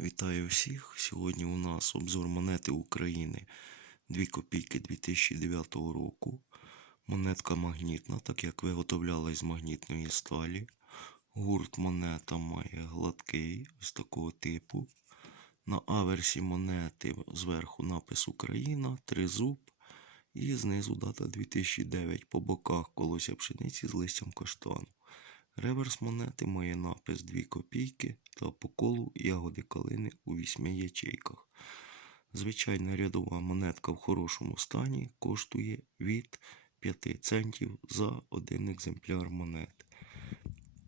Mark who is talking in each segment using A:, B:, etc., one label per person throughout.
A: Вітаю всіх! Сьогодні у нас обзор монети України 2 копійки 2009 року. Монетка магнітна, так як виготовлялась з магнітної сталі. Гурт монета має гладкий, ось такого типу. На аверсі монети зверху напис Україна, тризуб і знизу дата 2009 по боках колося пшениці з листям каштану. Реверс монети має напис 2 копійки та по колу ягоди калини у 8 ячейках. Звичайна рядова монетка в хорошому стані коштує від 5 центів за один екземпляр монети.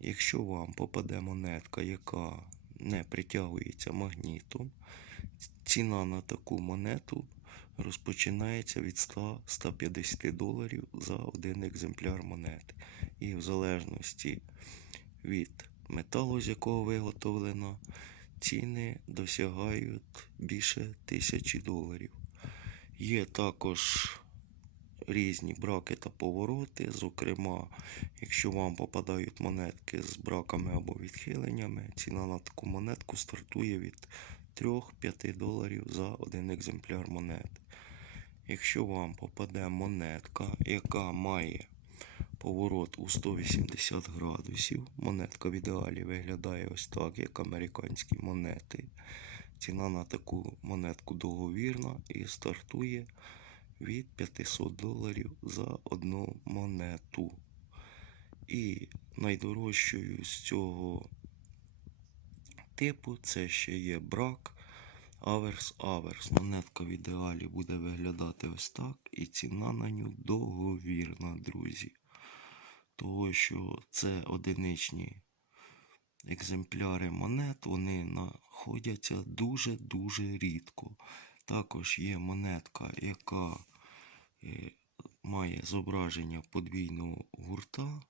A: Якщо вам попаде монетка, яка не притягується магнітом, ціна на таку монету розпочинається від 100-150 доларів за один екземпляр монети. І в залежності від металу, з якого виготовлено, ціни досягають більше тисячі доларів. Є також різні браки та повороти. Зокрема, якщо вам попадають монетки з браками або відхиленнями, ціна на таку монетку стартує від 3-5 доларів за один екземпляр монети. Якщо вам попаде монетка, яка має поворот у 180 градусів, монетка в ідеалі виглядає ось так, як американські монети. Ціна на таку монетку договірна і стартує від 500 доларів за одну монету. І найдорожчою з цього типу це ще є брак. Аверс Аверс. Монетка в ідеалі буде виглядати ось так, і ціна на нього договірна, друзі. Того, що це одиничні екземпляри монет, вони знаходяться дуже-дуже рідко. Також є монетка, яка е, має зображення подвійного гурта.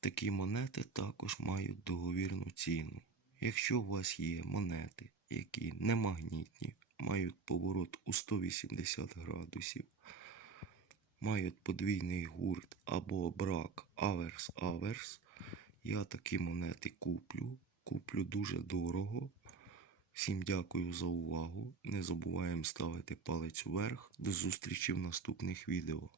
A: Такі монети також мають договірну ціну. Якщо у вас є монети, які не магнітні, мають поворот у 180 градусів, мають подвійний гурт або брак аверс-аверс, я такі монети куплю. Куплю дуже дорого. Всім дякую за увагу. Не забуваємо ставити палець вверх. До зустрічі в наступних відео.